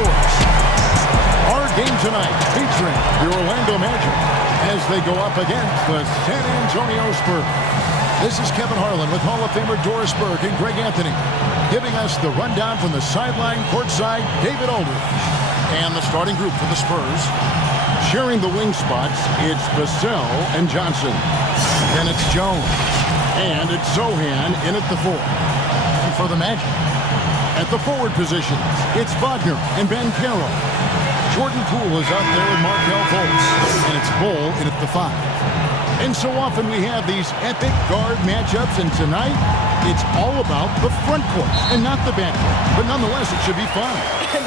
Sports. Our game tonight featuring the Orlando Magic as they go up against the San Antonio Spurs. This is Kevin Harlan with Hall of Famer Doris Burke and Greg Anthony giving us the rundown from the sideline courtside, David Aldridge. And the starting group for the Spurs. Sharing the wing spots, it's Vassell and Johnson. Then it's Jones. And it's Sochan in at the 4. And for the Magic, at the forward positions, it's Wagner and Banchero. Jordan Poole is out there with Markelle Fultz. And it's Poole in at the 5. And so often we have these epic guard matchups, and tonight it's all about the front court and not the back court. But nonetheless, it should be fun.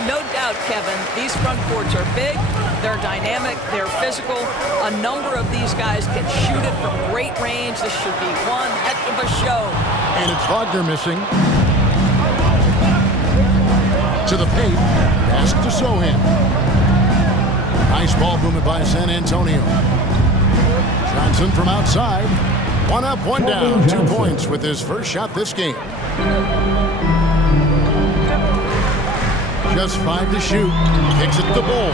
No doubt, Kevin. These front courts are big, they're dynamic, they're physical. A number of these guys can shoot it from great range. This should be one heck of a show. And it's Wagner missing. To the paint, pass to Sochan. Nice ball movement by San Antonio. Johnson from outside. One up, one down. 2 points with his first shot this game. Just 5 to shoot. Kicks it to Poole.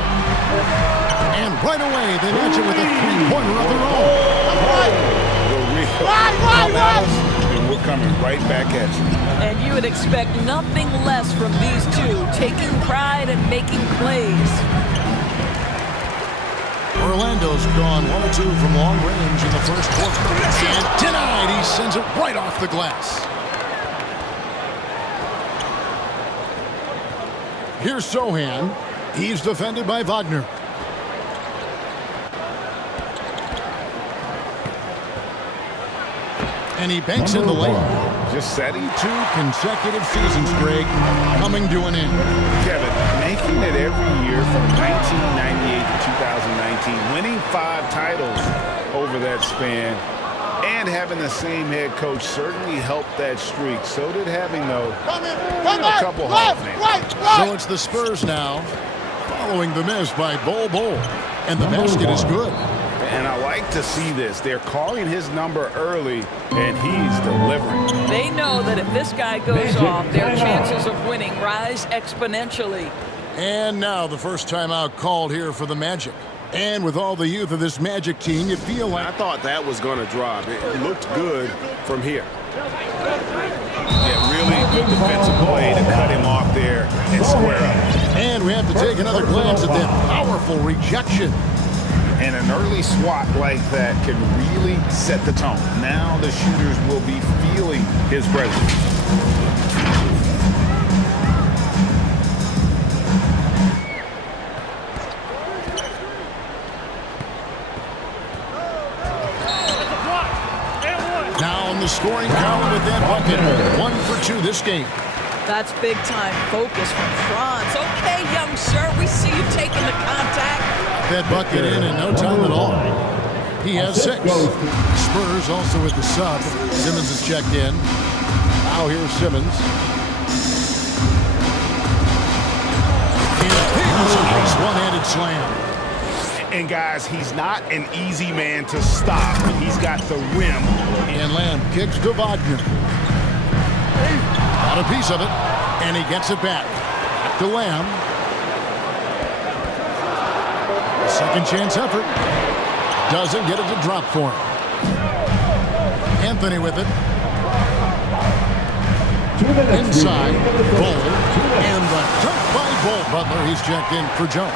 And right away, they match it with a three-pointer of their own. And we're coming right back at you. And you would expect nothing less from these two, taking pride and making plays. Orlando's gone 1 or 2 from long range in the first quarter. And denied. He sends it right off the glass. Here's Sochan. He's defended by Wagner. And he banks in the lane. Just setting 2 consecutive seasons, Greg, coming to an end. Kevin, making it every year from 1998 to 2019, winning 5 titles over that span, and having the same head coach certainly helped that streak. So did having, though, a couple Hall of Famers. So it's the Spurs now, following the miss by Poole. And the basket is good. And I like to see this. They're calling his number early, and he's delivering. They know that if this guy goes off, their chances of winning rise exponentially. And now the first timeout called here for the Magic. And with all the youth of this Magic team, you feel like... I thought that was going to drop. It looked good from here. Yeah, really good defensive play to cut him off there and square up. And we have to take another glance at that powerful rejection. And an early swat like that can really set the tone. Now the shooters will be feeling his presence. Now in the scoring column with that bucket. 1 for 2 this game. That's big-time focus from Franz. Okay, young sir, we see you taking the contact. That bucket in no time at all. He has 6. Spurs also with the sub. Simmons is checked in. Now here's Simmons. And Pings, a nice one-handed slam. And guys, he's not an easy man to stop. He's got the rim. And Lamb kicks to Wagner. Got a piece of it. And he gets it back. To Lamb. Second chance effort. Doesn't get it to drop for him. Anthony with it. Inside. Poole. And the dunk by Poole. Butler, he's checked in for Jones.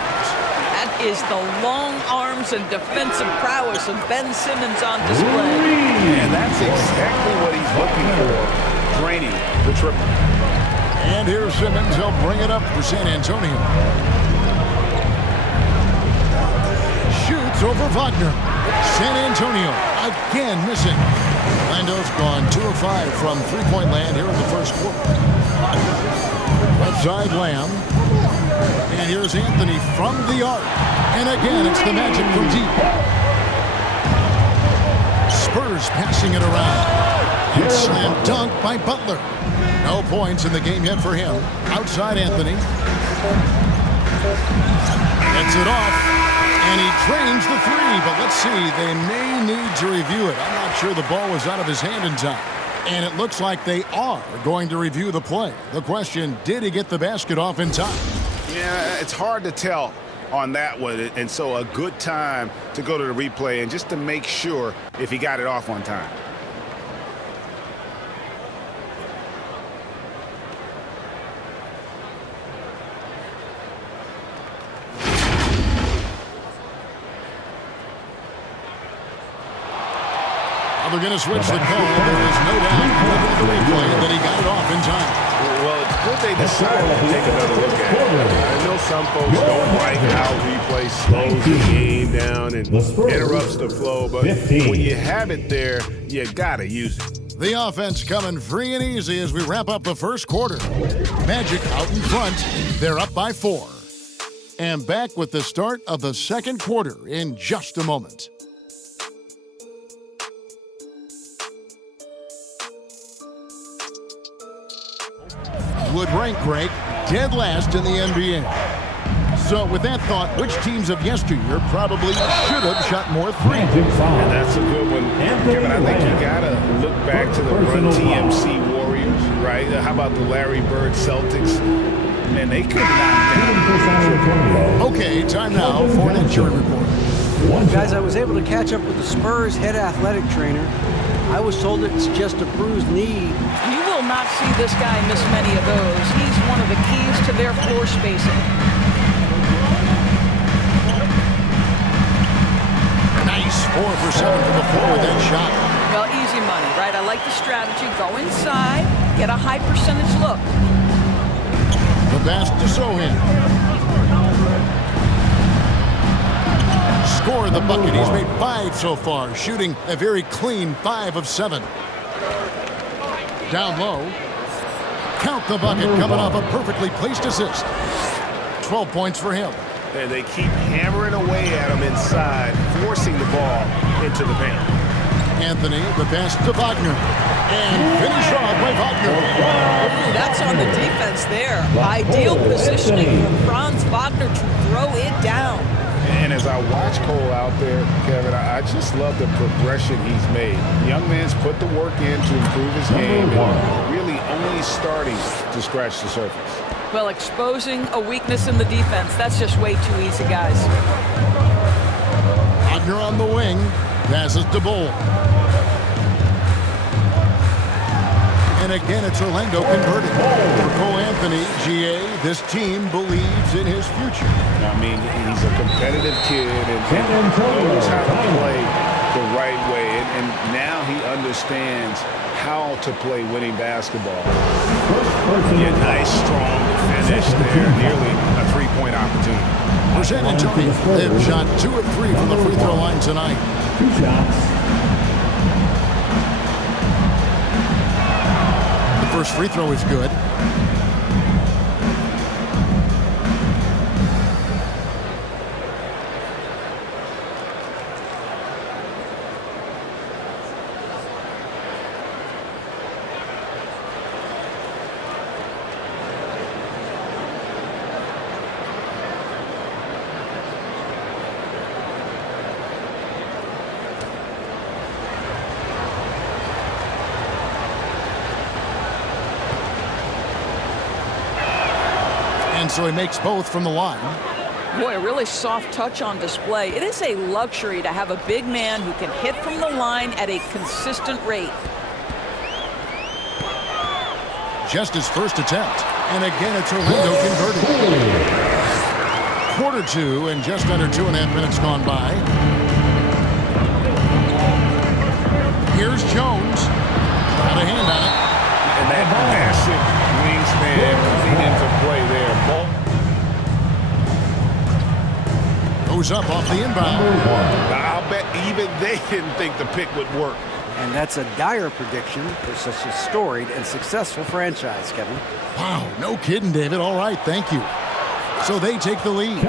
That is the long arms and defensive prowess of Ben Simmons on display. And that's exactly what he's looking for. Draining the triple. And here's Simmons. He'll bring it up for San Antonio. Shoots over Wagner. San Antonio again missing. Orlando's gone 2 of 5 from three-point land here in the first quarter. Left side Lamb. And here's Anthony from the arc. And again, it's the Magic from deep. Spurs passing it around. And slam dunk by Butler. No points in the game yet for him. Outside Anthony. Gets it off. And he drains the 3. But let's see. They may need to review it. I'm not sure the ball was out of his hand in time. And it looks like they are going to review the play. The question, did he get the basket off in time? Yeah, it's hard to tell on that one, and so a good time to go to the replay and just to make sure if he got it off on time. They're going to switch the call. There is no doubt looking at the replay that he got it off in time. Well, it's good they decided to take another look at it. I know some folks don't like how replay slows the game down and interrupts the flow, but when you have it there, you got to use it. The offense coming free and easy as we wrap up the first quarter. Magic out in front. They're up by 4. And back with the start of the second quarter in just a moment. Would rank break dead last in the NBA. So with that thought, which teams of yesteryear probably should have shot more threes? And that's a good one. Kevin, I think you got to look back to the Run TMC Warriors, right? How about the Larry Bird Celtics? Man, they could knock down. Okay, time now for an injury report. Guys, I was able to catch up with the Spurs head athletic trainer. I was told it's just a bruised knee. You will not see this guy miss many of those. He's one of the keys to their floor spacing. Nice 4 for 7 from the floor with that shot. Well, easy money, right? I like the strategy. Go inside, get a high percentage look. The pass to Sochan. Score the bucket. He's made 5 so far, shooting a very clean 5 of 7. Down low. Count the bucket, coming off a perfectly placed assist. 12 points for him. And they keep hammering away at him inside, forcing the ball into the paint. Anthony, the pass to Wagner. And finish off by Wagner. Ooh, that's on the defense there. Ideal positioning for Franz Wagner to throw it down. And as I watch Cole out there, Kevin, I just love the progression he's made. Young man's put the work in to improve his game and really only starting to scratch the surface. Well, exposing a weakness in the defense, that's just way too easy, guys. Wagner on the wing. Passes to Poole. And again, it's Orlando converted. For Cole Anthony, GA, this team believes in his future. I mean, he's a competitive kid and knows how to play the right way. And now he understands how to play winning basketball. Yeah, nice, strong finish there. Nearly a three-point opportunity. For San Antonio, they've shot 2 of 3 from the free throw line tonight. 2 shots. First free throw is good. So he makes both from the line. Boy, a really soft touch on display. It is a luxury to have a big man who can hit from the line at a consistent rate. Just his first attempt. And again, it's Orlando converted. Quarter 2 and just under 2.5 minutes gone by. Here's Jones. Got a hand on it. And that massive wingspan coming into play there. Ball goes up off the inbound. I'll bet even they didn't think the pick would work. And that's a dire prediction for such a storied and successful franchise, Kevin. Wow, no kidding, David. All right, thank you. So they take the lead.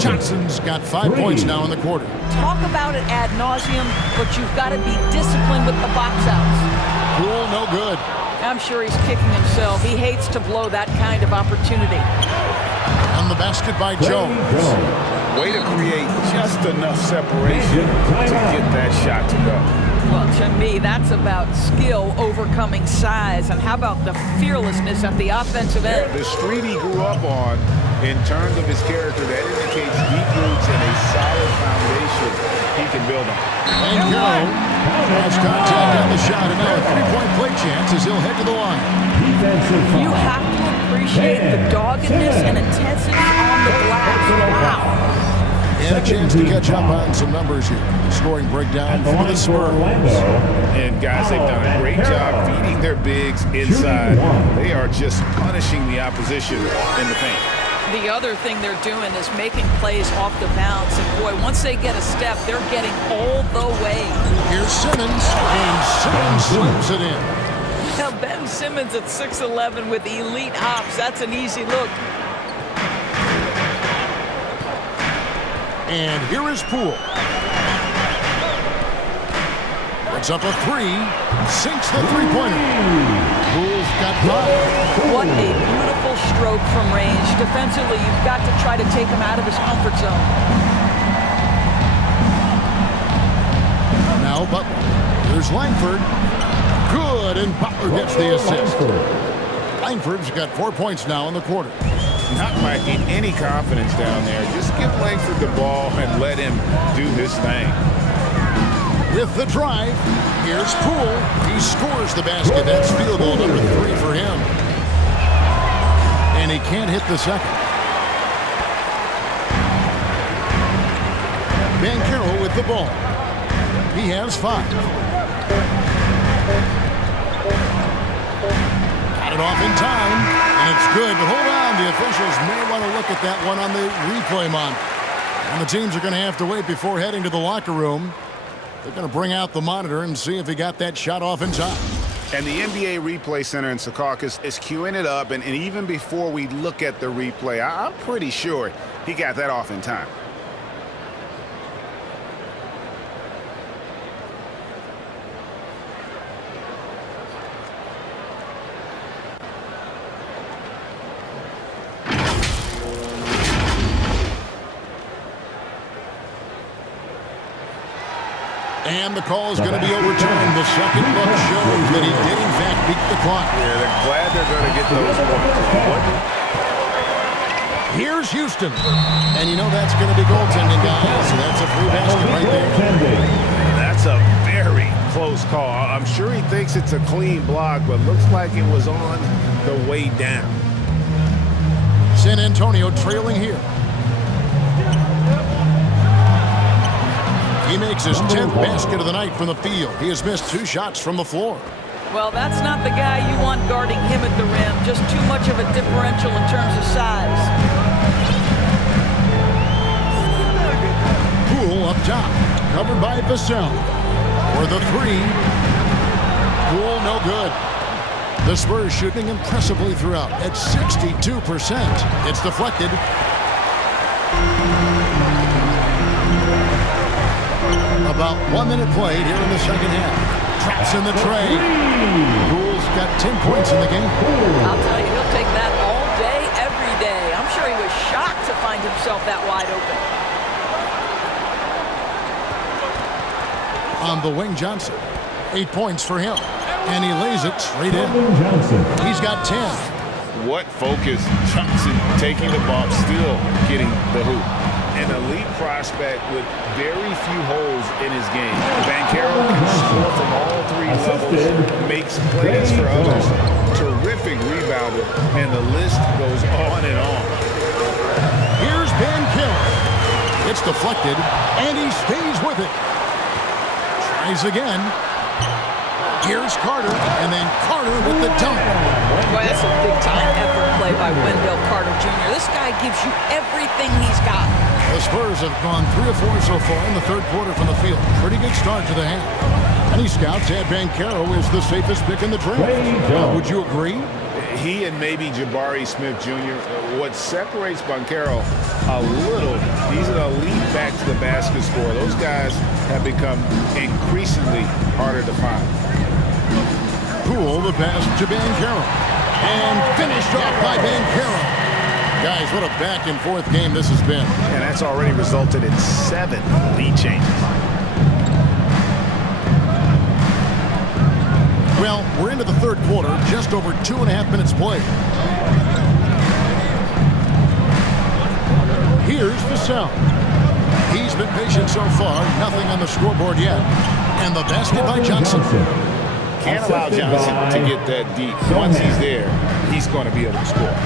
Johnson's got 5 points now in the quarter. Talk about it ad nauseum, but you've got to be disciplined with the box outs. Poole, no good. I'm sure he's kicking himself. He hates to blow that kind of opportunity. On the basket by Jones. Way to create just enough separation to get that shot to go. Well, to me, that's about skill overcoming size. And how about the fearlessness at the offensive end? The street he grew up on In terms of his character, that indicates deep roots and a solid foundation he can build on. Banchero has contact on the shot, and now a three-point play chance as he'll head to the line. You have to appreciate the doggedness and intensity on the glass. Wow. And a chance to catch up on some numbers here. The scoring breakdown for the Spurs. And guys, they've done a great job feeding their bigs inside. They are just punishing the opposition in the paint. The other thing they're doing is making plays off the bounce. And boy, once they get a step, they're getting all the way. Here's Simmons, and Simmons slams it in. Now, Ben Simmons at 6'11" with elite hops. That's an easy look. And here is Poole. Puts up a three, sinks the three-pointer. Poole's got 5. What a beautiful stroke from range. Defensively, you've got to try to take him out of his comfort zone. Now Butler. Here's Langford. Good, and Butler gets the assist. Langford's got 4 points now in the quarter. Not lacking any confidence down there. Just give Langford the ball and let him do his thing. With the drive, here's Poole. He scores the basket. That's field goal number 3 for him. And he can't hit the second. Banchero with the ball. He has 5. Got it off in time, and it's good. But hold on, the officials may want to look at that one on the replay monitor. And the teams are going to have to wait before heading to the locker room. They're going to bring out the monitor and see if he got that shot off in time. And the NBA Replay Center in Secaucus is queuing it up. And even before we look at the replay, I'm pretty sure he got that off in time. And the call is going to be overturned. The second look shows that he did, in fact, beat the clock. Yeah, they're glad they're going to get those points. Here's Houston. And you know that's going to be goaltending, guys. So that's a free basket right there. That's a very close call. I'm sure he thinks it's a clean block, but looks like it was on the way down. San Antonio trailing here. He makes his 10th basket of the night from the field. He has missed 2 shots from the floor. Well, that's not the guy you want guarding him at the rim. Just too much of a differential in terms of size. Poole up top, covered by Vassell. For the 3. Poole no good. The Spurs shooting impressively throughout at 62%. It's deflected. About 1 minute played here in the second half. Traps in the tray. Poole's got 10 points in the game. I'll tell you, he'll take that all day, every day. I'm sure he was shocked to find himself that wide open. On the wing, Johnson. 8 points for him. And he lays it straight in. He's got 10. What focus. Johnson taking the bump, still getting the hoop. An elite prospect with very few holes in his game. Banchero can score from all 3 levels, makes plays for others. Terrific rebounder, and the list goes on and on. Here's Banchero. It's deflected, and he stays with it. Tries again. Here's Carter, and then Carter with the dunk. Boy, that's a big-time effort play by Wendell Carter Jr. This guy gives you everything he's got. The Spurs have gone 3 of 4 so far in the third quarter from the field. Pretty good start to the half. Many scouts had Banchero as the safest pick in the draft. Would you agree? He and maybe Jabari Smith Jr. What separates Banchero a little, he's an elite back-to-the-basket scorer. Those guys have become increasingly harder to find. Poole the pass to Banchero. And finished off by Banchero. Guys, what a back-and-forth game this has been. And that's already resulted in 7 lead changes. Well, we're into the third quarter, just over 2.5 minutes played. Here's Vassell. He's been patient so far. Nothing on the scoreboard yet. And the basket by Johnson. Can't allow Johnson to get that deep. Once he's there, he's going to be able to score.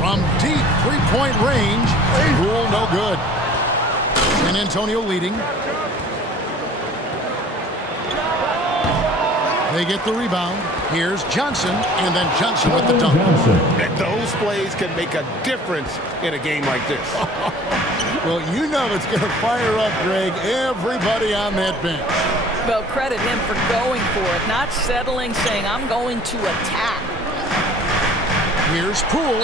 From deep three-point range, Poole no good. San Antonio leading. They get the rebound. Here's Johnson, and then Johnson with the dunk. And those plays can make a difference in a game like this. Well, you know it's going to fire up, Greg, everybody on that bench. Well, credit him for going for it, not settling, saying, I'm going to attack. Here's Poole.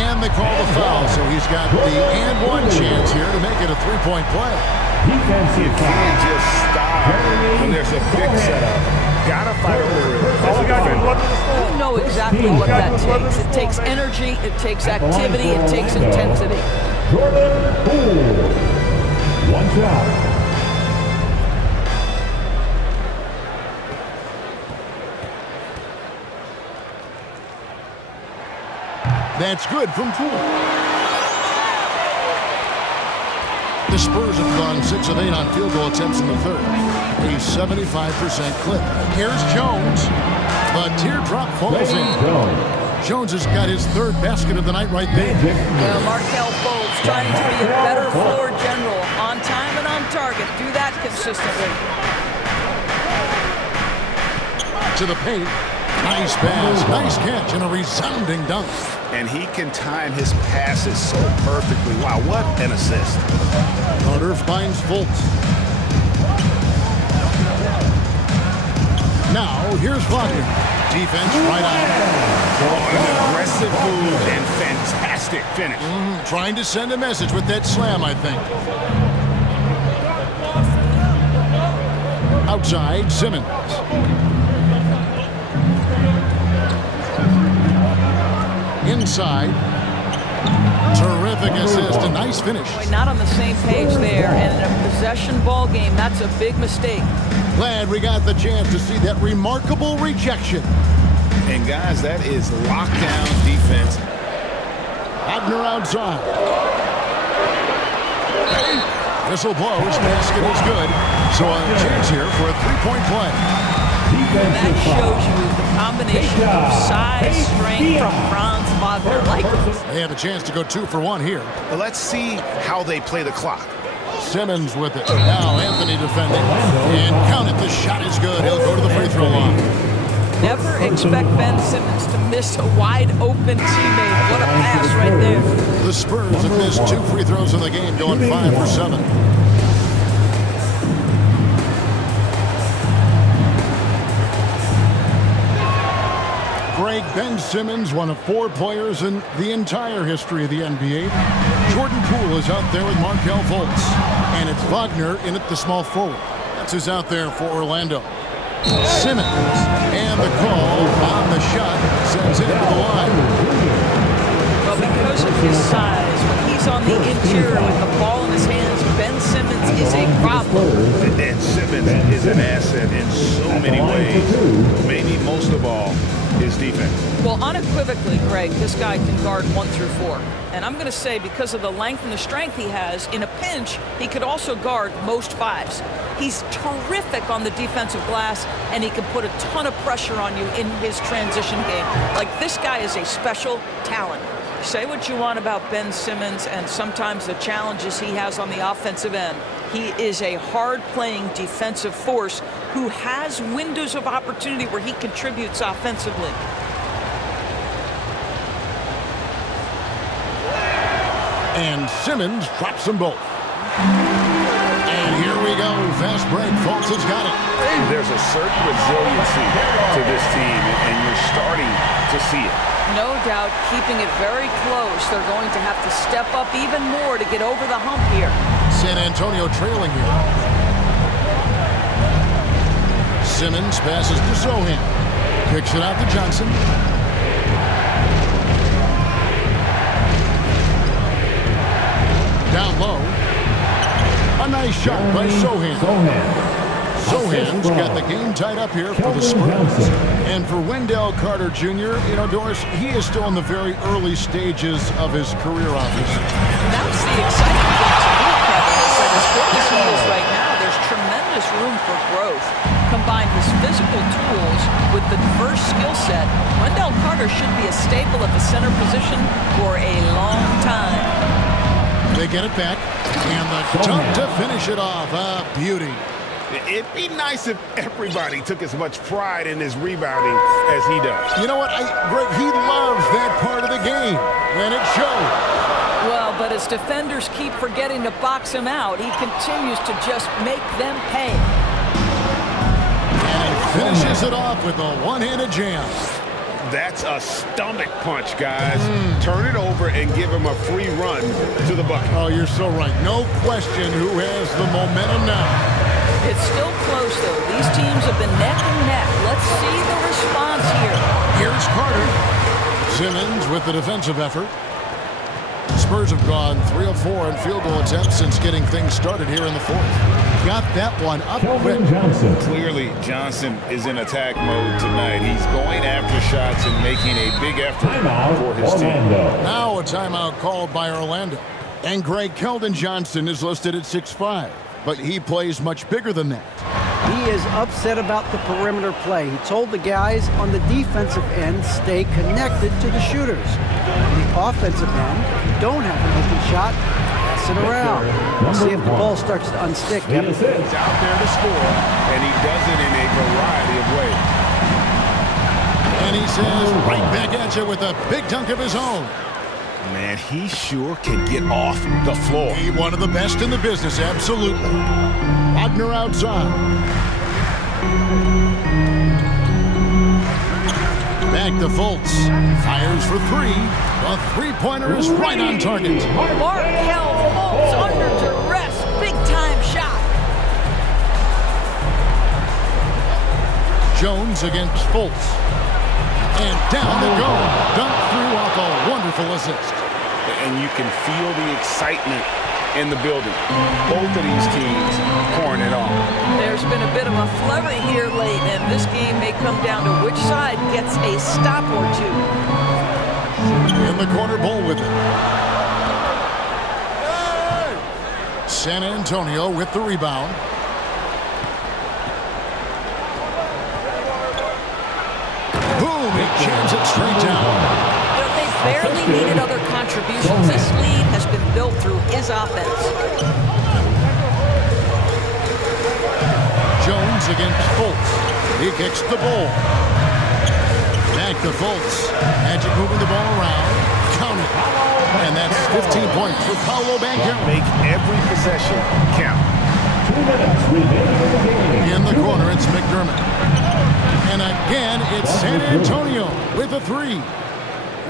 And they call the foul, so he's got the and one chance here to make it a three-point play. You can't just stop when there's a big setup. Gotta fight over it. You know exactly what that takes. It takes energy, it takes activity, it takes intensity. Jordan Poole. One shot. That's good from Poole. The Spurs have gone 6 of 8 on field goal attempts in the third. A 75% clip. Here's Jones. The teardrop falls in. Jones has got his third basket of the night right there. Markelle Fultz trying to be a better floor general. On time and on target. Do that consistently. To the paint. Nice pass, nice catch, and a resounding dunk. And he can time his passes so perfectly. Wow, what an assist. Carter finds Fultz. Now, here's Wagner. Defense right on. Oh, an aggressive move and fantastic finish. Trying to send a message with that slam, I think. Outside, Simmons. Inside. Terrific assist. A nice finish. Not on the same page there, and in a possession ball game, that's a big mistake. Glad we got the chance to see that remarkable rejection. And guys, that is lockdown defense. Wagner outside. Whistle blows. Basket is good. So a chance here for a three-point play. That shows you the combination of size, strength from Franz, Wagner. They have a chance to go 2 for 1 here. Well, let's see how they play the clock. Simmons with it. Now Anthony defending. And count it. The shot is good. He'll go to the free throw line. Never expect Ben Simmons to miss a wide open teammate. What a pass right there. The Spurs have missed 2 free throws in the game, going 5 for 7. Greg, Ben Simmons, one of 4 players in the entire history of the NBA. Jordan Poole is out there with Markelle Fultz. And it's Wagner in at the small forward. That's who's out there for Orlando. Simmons. And the call on the shot sends it into the line. Well, because of his size, when he's on the interior with the ball in his hands, Ben Simmons is a problem. And Simmons is an asset in so many ways. Maybe most of all, his defense. Well, unequivocally, Greg, this guy can guard 1 through 4. And I'm going to say because of the length and the strength he has, in a pinch, he could also guard most 5s. He's terrific on the defensive glass, and he can put a ton of pressure on you in his transition game. Like, this guy is a special talent. Say what you want about Ben Simmons and sometimes the challenges he has on the offensive end. He is a hard-playing defensive force who has windows of opportunity where he contributes offensively. And Simmons drops them both. And here we go. Fast break. Fultz has got it. There's a certain resiliency to this team, and you're starting to see it. No doubt, keeping it very close. They're going to have to step up even more to get over the hump here. San Antonio trailing here. Simmons passes to Sochan. Kicks it out to Johnson. Down low. A nice shot by Sochan. Sochan's got the game tied up here for the Spurs. And for Wendell Carter Jr., you know, Doris, he is still in the very early stages of his career, obviously. That's the exciting thing to me, Kevin, is that as good as he is right now, there's tremendous room for growth. Combine his physical tools with the diverse skill set, Wendell Carter should be a staple at the center position for a long time. They get it back, and the dunk to finish it off. A beauty. It'd be nice if everybody took as much pride in his rebounding as he does. You know what, Greg, he loves that part of the game, and it shows. Well, but as defenders keep forgetting to box him out, he continues to just make them pay. And he finishes it off with a one-handed jam. That's a stomach punch, guys. Turn it over and give him a free run to the bucket. Oh, you're so right. No question who has the momentum now. It's still close, though. These teams have been neck and neck. Let's see the response here. Here's Carter. Simmons with the defensive effort. Spurs have gone 3 of 4 in field goal attempts since getting things started here in the fourth. Got that one up quick. Clearly, Johnson is in attack mode tonight. He's going after shots and making a big effort for his team. Now a timeout called by Orlando. And Greg, Keldon Johnson is listed at 6'5", but he plays much bigger than that. He is upset about the perimeter play. He told the guys on the defensive end, stay connected to the shooters. On the offensive end, if you don't have an open shot, pass it around. We'll see if the ball starts to unstick. He's out there to score, and he does it in a variety of ways. And he says, right back at you with a big dunk of his own. Man, he sure can get off the floor. He one of the best in the business, absolutely. Wagner outside. Back to Fultz. Fires for three. The three-pointer is right on target. Markelle Fultz under duress. Big-time shot. Jones against Fultz. And down they go. Dunk through off a wonderful assist. And you can feel the excitement in the building. Both of these teams pouring it on. There's been a bit of a flurry here late, and this game may come down to which side gets a stop or two. In the corner, Poole with it. San Antonio with the rebound. Boom, he jams it straight down. They've barely needed other contributions. This lead has been built through his offense. Jones against Fultz. He kicks the ball. Back to Fultz. Magic moving the ball around. Count it. And that's 15 points for Paolo Banchero. Make every possession count. 2 minutes remaining in the game. In the corner, it's McDermott. And again, it's San Antonio with a three.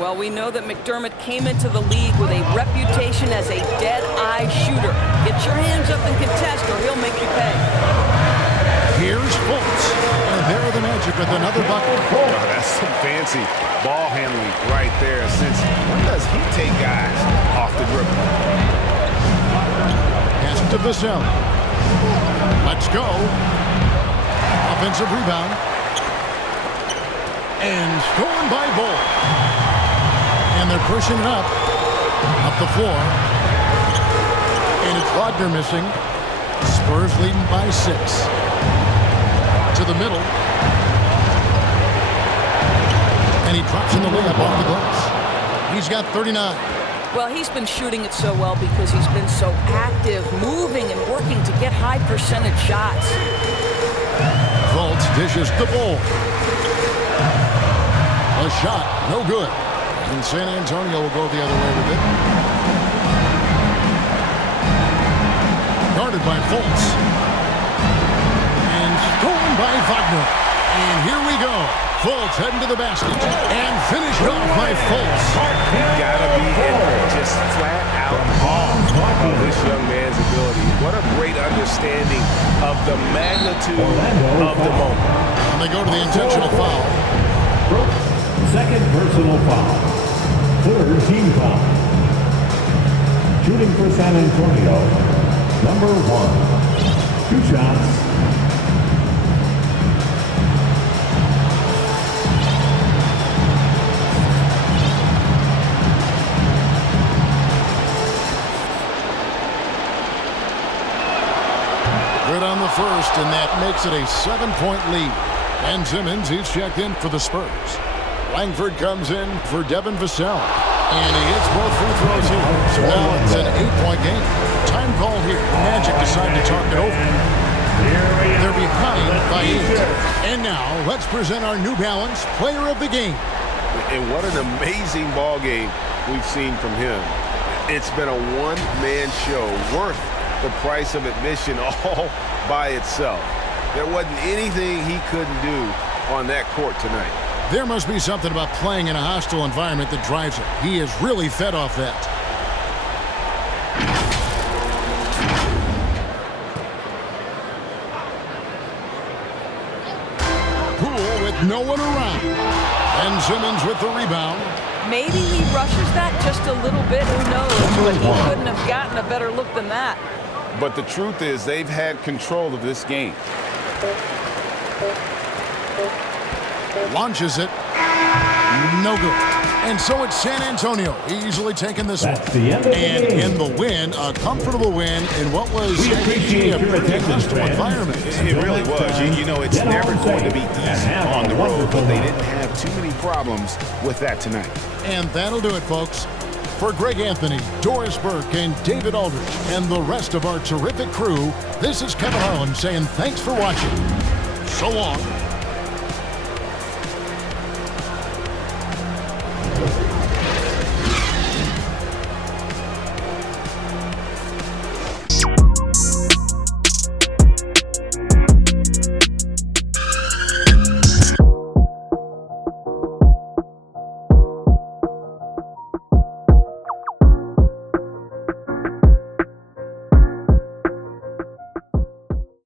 Well, we know that McDermott came into the league with a reputation as a dead-eye shooter. Get your hands up and contest, or he'll make you pay. Here's Fultz. And there are the Magic with another bucket. Oh, that's some fancy ball handling right there. Since when does he take guys off the dribble? Pass to Vassell. Let's go. Offensive rebound. And stolen by Poole. And they're pushing it up the floor. And it's Wagner missing. Spurs leading by 6. To the middle. And he drops in the layup off the glass. He's got 39. Well, he's been shooting it so well because he's been so active, moving and working to get high percentage shots. Fultz dishes the ball. A shot, no good. And San Antonio will go the other way with it. Guarded by Fultz. And stolen by Wagner. And here we go. Fultz heading to the basket. And finished off by Fultz. You gotta be in just flat out awe of this young man's ability. What a great understanding of the magnitude of the moment. And they go to the intentional foul. Second personal foul. Third team foul. Shooting for San Antonio, number 1. 2 shots. on the first, and that makes it a 7-point lead. Ben Simmons, he's checked in for the Spurs. Langford comes in for Devin Vassell. And he hits both free throws here. So now it's an 8-point game. Time call here. The Magic decide to talk it over. They're behind by 8. And now let's present our New Balance Player of the Game. And what an amazing ball game we've seen from him. It's been a one-man show worth the price of admission all by itself. There wasn't anything he couldn't do on that court tonight. There must be something about playing in a hostile environment that drives him. He is really fed off that. Poole with no one around. Ben Simmons with the rebound. Maybe he rushes that just a little bit, who knows, but he couldn't have gotten a better look than that. But the truth is they've had control of this game. Launches it. No good. And so it's San Antonio easily taking this one. And in the win, a comfortable win in what was a pretty hostile environment. It really was. You know, it's never going to be easy on the road, but they didn't have too many problems with that tonight. And that'll do it, folks. For Greg Anthony, Doris Burke, and David Aldridge, and the rest of our terrific crew, this is Kevin Harlan saying thanks for watching. So long.